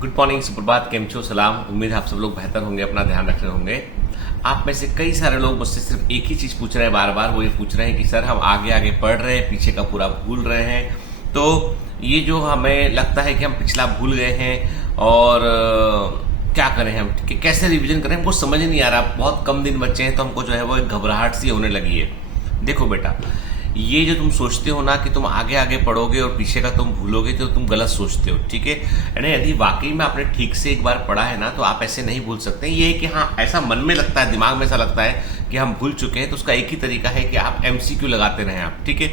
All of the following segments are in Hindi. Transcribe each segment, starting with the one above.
गुड मॉर्निंग, सुप्रभात, केम छो, सलाम। उम्मीद है आप सब लोग बेहतर होंगे, अपना ध्यान रख रहे होंगे। आप में से कई सारे लोग मुझसे सिर्फ एक ही चीज पूछ रहे हैं बार बार, वो ये पूछ रहे हैं कि सर हम आगे आगे पढ़ रहे हैं, पीछे का पूरा भूल रहे हैं। तो ये जो हमें लगता है कि हम पिछला भूल गए हैं और क्या करें हम, कैसे रिवीजन करें, हमको समझ नहीं आ रहा। बहुत कम दिन बचे हैं तो हमको जो है वो एक घबराहट सी होने लगी है। देखो बेटा, ये जो तुम सोचते हो ना कि तुम आगे आगे पढ़ोगे और पीछे का तुम भूलोगे, तो तुम गलत सोचते हो, ठीक है। यानी यदि वाकई में आपने ठीक से एक बार पढ़ा है ना, तो आप ऐसे नहीं भूल सकते। ये है कि हाँ, ऐसा मन में लगता है, दिमाग में ऐसा लगता है कि हम भूल चुके हैं, तो उसका एक ही तरीका है कि आप एमसीक्यू लगाते रहें आप, ठीक है।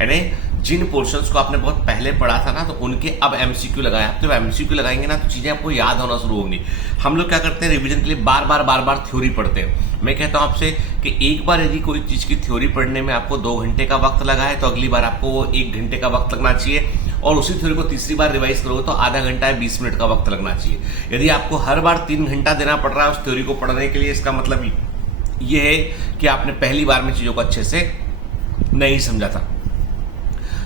यानी जिन पोर्शंस को आपने बहुत पहले पढ़ा था ना, तो उनके अब एमसीक्यू लगाए। आप जब एमसीक्यू लगाएंगे ना, तो चीजें आपको याद होना शुरू होंगी। हम लोग क्या करते हैं, रिवीजन के लिए बार बार थ्योरी पढ़ते हैं। मैं कहता हूं आपसे कि एक बार यदि कोई चीज की थ्योरी पढ़ने में आपको 2 घंटे का वक्त लगा है, तो अगली बार आपको वो 1 घंटे का वक्त लगना चाहिए। और उसी थ्योरी को तीसरी बार रिवाइज करोगे तो आधा घंटा या 20 मिनट का वक्त लगना चाहिए। यदि आपको हर बार 3 घंटा देना पड़ रहा है उस थ्योरी को पढ़ने के लिए, इसका मतलब ये है कि आपने पहली बार में चीजों को अच्छे से नहीं समझा था।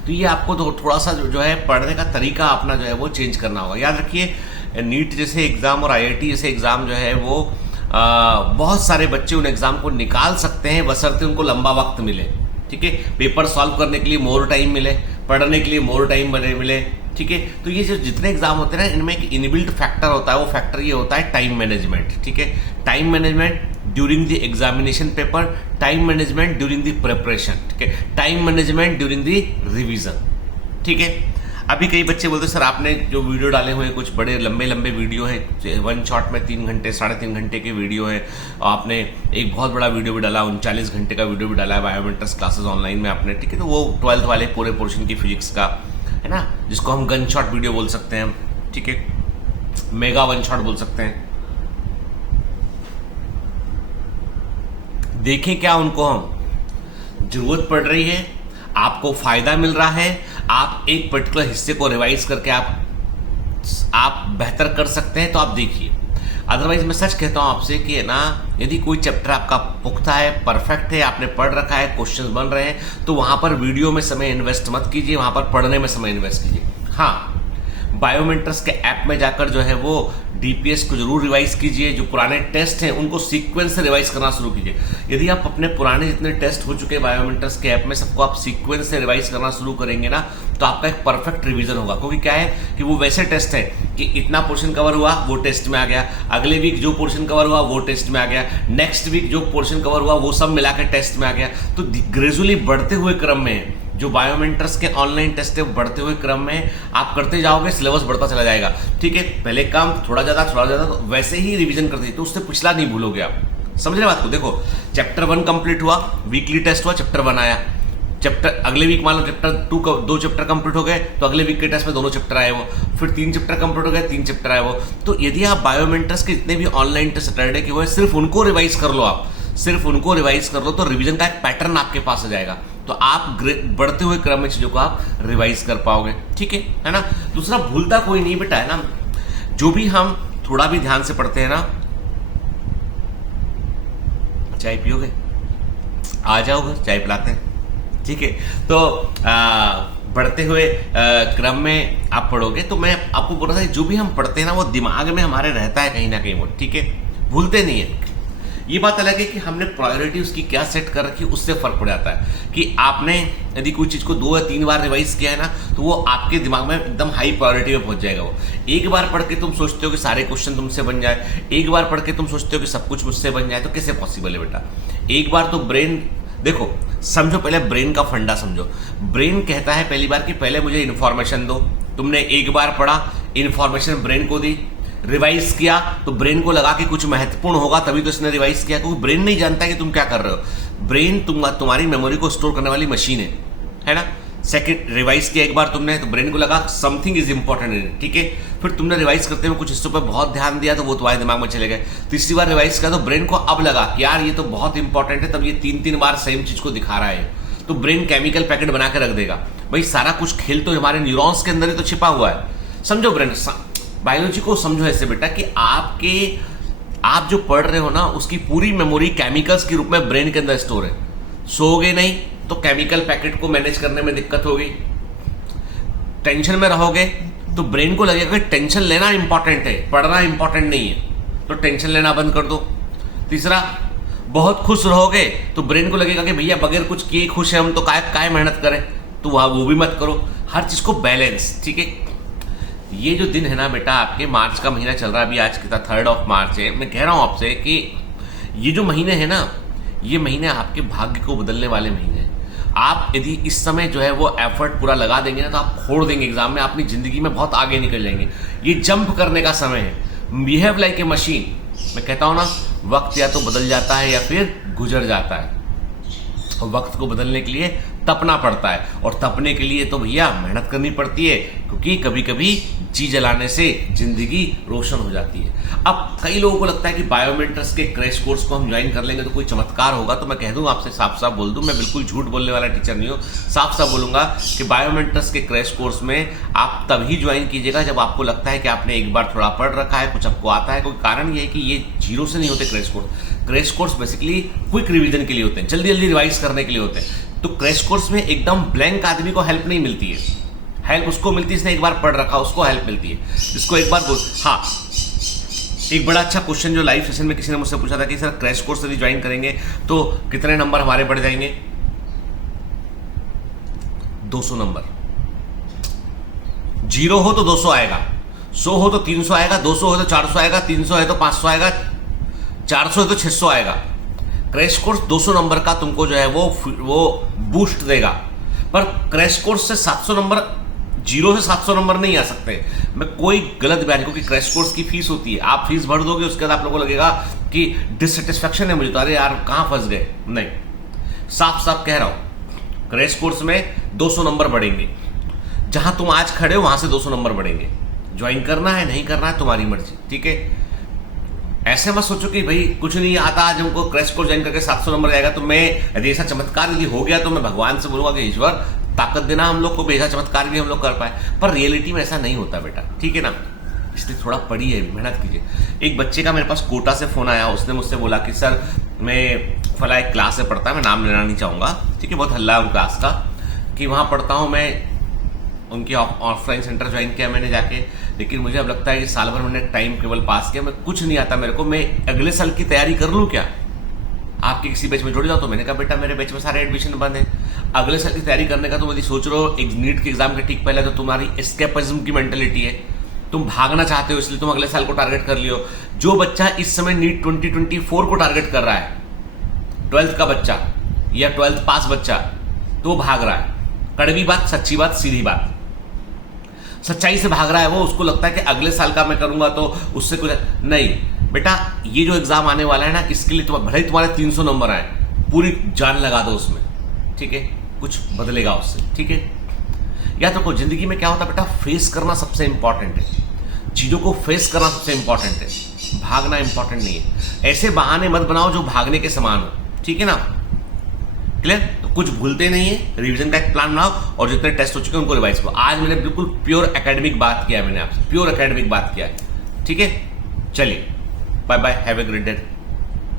तो ये आपको थोड़ा सा जो है पढ़ने का तरीका अपना जो है वो चेंज करना होगा। याद रखिए, नीट जैसे एग्जाम और आईआईटी जैसे एग्जाम जो है वो बहुत सारे बच्चे उन एग्जाम को निकाल सकते हैं, बशर्ते उनको लंबा वक्त मिले, ठीक है। पेपर सॉल्व करने के लिए मोर टाइम मिले, पढ़ने के लिए मोर टाइम मिले, ठीक है। तो ये जो जितने एग्जाम होते हैं ना, इनमें एक इनबिल्ट फैक्टर होता है। वो फैक्टर ये होता है टाइम मैनेजमेंट, ठीक है। Time management during the examination paper, time management during the preparation, ठीक है, time management during the revision, ठीक है। अभी कई बच्चे बोलते सर आपने जो वीडियो डाले हुए हैं कुछ बड़े लंबे वीडियो हैं, वन शॉट में 3 घंटे 3.5 घंटे के वीडियो है। आपने एक बहुत बड़ा वीडियो भी डाला, 39 घंटे का वीडियो भी डाला है बायोमेट्रिक्स क्लासेस ऑनलाइन में आपने, ठीक है। तो वो 12th वाले पूरे पोर्शन की फिजिक्स का है ना, जिसको हम गन शॉट वीडियो बोल सकते हैं, ठीक है, मेगा वन शॉट बोल सकते हैं। देखें क्या उनको, हम जरूरत पड़ रही है, आपको फायदा मिल रहा है, आप एक पर्टिकुलर हिस्से को रिवाइज करके आप बेहतर कर सकते हैं, तो आप देखिए। अदरवाइज मैं सच कहता हूं आपसे कि ना, यदि कोई चैप्टर आपका पुख्ता है, परफेक्ट है, आपने पढ़ रखा है, क्वेश्चंस बन रहे हैं, तो वहां पर वीडियो में समय इन्वेस्ट मत कीजिए, वहां पर पढ़ने में समय इन्वेस्ट कीजिए। हाँ, बायोमेट्रिक्स के ऐप में जाकर जो है वो डीपीएस को जरूर रिवाइज कीजिए। जो पुराने टेस्ट हैं उनको सीक्वेंस से रिवाइज करना शुरू कीजिए। यदि आप अपने पुराने जितने टेस्ट हो चुके बायोमेट्रिक्स के ऐप में, सबको आप सीक्वेंस से रिवाइज करना शुरू करेंगे ना, तो आपका एक परफेक्ट रिवीजन होगा। क्योंकि क्या है कि वो वैसे टेस्ट है कि इतना पोर्शन कवर हुआ वो टेस्ट में आ गया, अगले वीक जो पोर्शन कवर हुआ वो टेस्ट में आ गया, नेक्स्ट वीक जो पोर्शन कवर हुआ वो सब मिलाकर टेस्ट में आ गया। तो ग्रेजुअली बढ़ते हुए क्रम में जो बायोमेट्रिक्स के ऑनलाइन टेस्ट है, बढ़ते हुए क्रम में आप करते जाओगे, सिलेबस बढ़ता चला जाएगा, ठीक है। पहले काम थोड़ा ज्यादा तो वैसे ही रिवीजन करते, तो उससे पिछला नहीं भूलोगे आप। समझ रहे बात को? देखो, चैप्टर 1 कंप्लीट हुआ, वीकली टेस्ट हुआ, चैप्टर 1 आया, चैप्टर अगले वीक मान लो चैप्टर 2 का 2 चैप्टर कंप्लीट हो गए, तो अगले वीक के टेस्ट में दोनों चैप्टर आए वो, फिर 3 चैप्टर कंप्लीट हो गए, 3 चैप्टर आए वो। तो यदि आप बायोमेट्रिक्स के जितने भी ऑनलाइन टेस्ट सैटरडे के हुए, सिर्फ उनको रिवाइज कर लो, आप सिर्फ उनको रिवाइज कर लो, तो रिवीजन का एक पैटर्न आपके पास आ जाएगा। तो आप बढ़ते हुए क्रम में चीजों को आप रिवाइज कर पाओगे, ठीक है ना। दूसरा, भूलता कोई नहीं बेटा, है ना। जो भी हम थोड़ा भी ध्यान से पढ़ते हैं ना, चाय पियोगे? आ जाओ घर, चाय पिलाते हैं, ठीक है। तो बढ़ते हुए क्रम में आप पढ़ोगे, तो मैं आपको बोल रहा था जो भी हम पढ़ते हैं ना, वो दिमाग में हमारे रहता है कहीं ना कहीं वो, ठीक है, भूलते नहीं है। ये बात अलग है कि हमने प्रायोरिटी उसकी क्या सेट कर रखी, उससे फर्क पड़ जाता है। कि आपने यदि कोई चीज को 2 या 3 बार रिवाइज किया है ना, तो वो आपके दिमाग में एकदम हाई प्रायोरिटी में पहुंच जाएगा। वो एक बार पढ़ के तुम सोचते हो कि सारे क्वेश्चन तुमसे बन जाए, एक बार पढ़ के तुम सोचते हो कि सब कुछ मुझसे बन जाए, तो कैसे पॉसिबल है बेटा? एक बार तो ब्रेन, देखो समझो, पहले ब्रेन का फंडा समझो। ब्रेन कहता है पहली बार कि पहले मुझे इंफॉर्मेशन दो। तुमने एक बार पढ़ा, इंफॉर्मेशन ब्रेन को दी, रिवाइज किया, तो ब्रेन को लगा कि कुछ महत्वपूर्ण होगा, तभी तो इसने रिवाइज किया। क्योंकि ब्रेन नहीं जानता कि तुम क्या कर रहे हो। ब्रेन तुम्हारी मेमोरी को स्टोर करने वाली मशीन है ना। सेकंड, रिवाइज किया एक बार तुमने, तो ब्रेन को लगा something is important in it, ठीक है। फिर तुमने रिवाइज करते हुए कुछ हिस्सों पर बहुत ध्यान दिया, तो वो तुम्हारे दिमाग में चले गए। तीसरी बार रिवाइज किया तो ब्रेन को अब लगा कि यार ये तो बहुत इंपॉर्टेंट है, तब ये 3 बार सेम चीज को दिखा रहा है, तो ब्रेन केमिकल पैकेट बना के रख देगा। भाई सारा कुछ खेल तो हमारे न्यूरॉन्स के अंदर ही तो छिपा हुआ है। समझो ब्रेन, बायोलॉजी को समझो ऐसे बेटा कि आप जो पढ़ रहे हो ना, उसकी पूरी मेमोरी केमिकल्स के रूप में ब्रेन के अंदर स्टोर है। सोओगे नहीं तो केमिकल पैकेट को मैनेज करने में दिक्कत होगी, टेंशन में रहोगे तो ब्रेन को लगेगा कि टेंशन लेना इंपॉर्टेंट है, पढ़ना इंपॉर्टेंट नहीं है, तो टेंशन लेना बंद कर दो। तीसरा, बहुत खुश रहोगे तो ब्रेन को लगेगा कि भैया बगैर कुछ किए खुश है हम, तो काय मेहनत करें, तो वह वो भी मत करो। हर चीज को बैलेंस, ठीक है। ये जो दिन है ना बेटा, आपके मार्च का महीना चल रहा है अभी, आज कितना 3 मार्च है। मैं कह रहा हूं आपसे कि ये जो महीने हैं ना, ये महीने आपके भाग्य को बदलने वाले महीने हैं। आप यदि इस समय जो है वो एफर्ट पूरा लगा देंगे ना, तो आप फोड़ देंगे एग्जाम में, अपनी जिंदगी में बहुत आगे निकल जाएंगे। ये जंप करने का समय है। Behave like a machine. मैं कहता हूं ना, वक्त या तो बदल जाता है या फिर गुजर जाता है। वक्त को बदलने के लिए तपना पड़ता है, और तपने के लिए तो भैया मेहनत करनी पड़ती है, क्योंकि कभी कभी जी जलाने से जिंदगी रोशन हो जाती है। अब कई लोगों को लगता है कि बायोमेंटर्स के क्रैश कोर्स को हम ज्वाइन कर लेंगे तो कोई चमत्कार होगा। तो मैं कह दूं आपसे, साफ साफ बोल दूं, मैं बिल्कुल झूठ बोलने वाला टीचर नहीं हूं। साफ साफ बोलूंगा कि बायोमेंटर्स के क्रैश कोर्स में आप तभी ज्वाइन कीजिएगा जब आपको लगता है कि आपने एक बार थोड़ा पढ़ रखा है, कुछ आपको आता है। कोई कारण ये है कि ये जीरो से नहीं होते crash course. Crash course basically quick revision के लिए होते हैं, जल्दी जल्दी रिवाइज करने के लिए होते हैं। तो क्रैश कोर्स में एकदम ब्लैंक आदमी को हेल्प नहीं मिलती है। हेल्प उसको मिलती है जिसने एक बार पढ़ रखा, उसको हेल्प मिलती है। जिसको एक बार हाँ, एक बड़ा अच्छा क्वेश्चन जो लाइव सेशन में किसी ने मुझसे पूछा था कि सर क्रैश कोर्स यदि ज्वाइन करेंगे तो कितने नंबर हमारे बढ़ जाएंगे? 200 नंबर। 0 हो तो 200 आएगा, 100 हो तो 300 आएगा, 200 हो तो 400 आएगा, 300 है तो 500 आएगा, 400 है तो 600 आएगा। क्रैश कोर्स 200 नंबर का तुमको जो है वो बूस्ट देगा। पर क्रैश कोर्स से 700 नंबर, 0 से 700 नंबर नहीं आ सकते। मैं कोई गलत बयान, क्योंकि क्रैश कोर्स की फीस होती है, आप फीस भर दोगे, उसके बाद आप लोगों को लगेगा कि डिससेटिस्फैक्शन है मुझे, तो अरे यार कहां फंस गए। नहीं, साफ साफ कह रहा हूं, क्रैश कोर्स में 200 नंबर बढ़ेंगे। जहां तुम आज खड़े हो वहां से 200 नंबर बढ़ेंगे। ज्वाइन करना है नहीं करना है तुम्हारी मर्जी, ठीक है। ऐसे मत सोचो कि भाई कुछ नहीं आता, आज हमको क्रैश कोर्स ज्वाइन करके 700 नंबर जाएगा, तो मैं यदि ऐसा चमत्कार यदि हो गया तो मैं भगवान से बोलूंगा कि ईश्वर ताकत देना हम लोग को, ऐसा चमत्कार भी हम लोग कर पाए। पर रियलिटी में ऐसा नहीं होता बेटा, ठीक है ना। इसलिए थोड़ा पढ़िए, मेहनत कीजिए। एक बच्चे का मेरे पास कोटा से फोन आया, उसने मुझसे बोला कि सर मैं फला एक क्लास से पढ़ता है, मैं नाम लेना नहीं चाहूंगा, ठीक है, बहुत हल्ला है उन क्लास का, कि वहां पढ़ता हूं मैं। उनके ऑफलाइन सेंटर ज्वाइन किया मैंने जाके, लेकिन मुझे अब लगता है कि साल भर मैंने टाइम केवल पास किया, मैं कुछ नहीं आता मेरे को, मैं अगले साल की तैयारी कर लूं क्या? आपके किसी बैच में जुड़ जाओ। तो मैंने कहा बेटा मेरे बैच में सारे एडमिशन बंद है, अगले साल की तैयारी करने का तुम यदि सोच रहे हो, एक नीट के एग्जाम के ठीक पहले, तो तुम्हारी एस्केपिज्म की मेंटेलिटी है, तुम भागना चाहते हो, इसलिए तुम अगले साल को टारगेट कर लियो। जो बच्चा इस समय नीट 2024 को टारगेट कर रहा है, 12th का बच्चा या 12th पास बच्चा, तो भाग रहा है। कड़वी बात, सच्ची बात, सीधी बात, सच्चाई से भाग रहा है वो। उसको लगता है कि अगले साल का मैं करूंगा तो उससे कुछ नहीं। बेटा ये जो एग्जाम आने वाला है ना, इसके लिए भले ही तुम्हारे 300 नंबर आए, पूरी जान लगा दो उसमें, ठीक है, कुछ बदलेगा उससे, ठीक है। या तो कोई जिंदगी में क्या होता है बेटा, फेस करना सबसे इंपॉर्टेंट है, चीजों को फेस करना सबसे इंपॉर्टेंट है, भागना इंपॉर्टेंट नहीं है। ऐसे बहाने मत बनाओ जो भागने के समान हो, ठीक है ना, क्लियर। तो कुछ भूलते नहीं है, रिवीजन का एक प्लान बनाओ, और जितने टेस्ट हो चुके हैं उनको रिवाइज करो। आज मैंने बिल्कुल प्योर एकेडमिक बात किया है, मैंने आपसे प्योर एकेडमिक बात किया है, ठीक है। चलिए, bye bye, have a great day.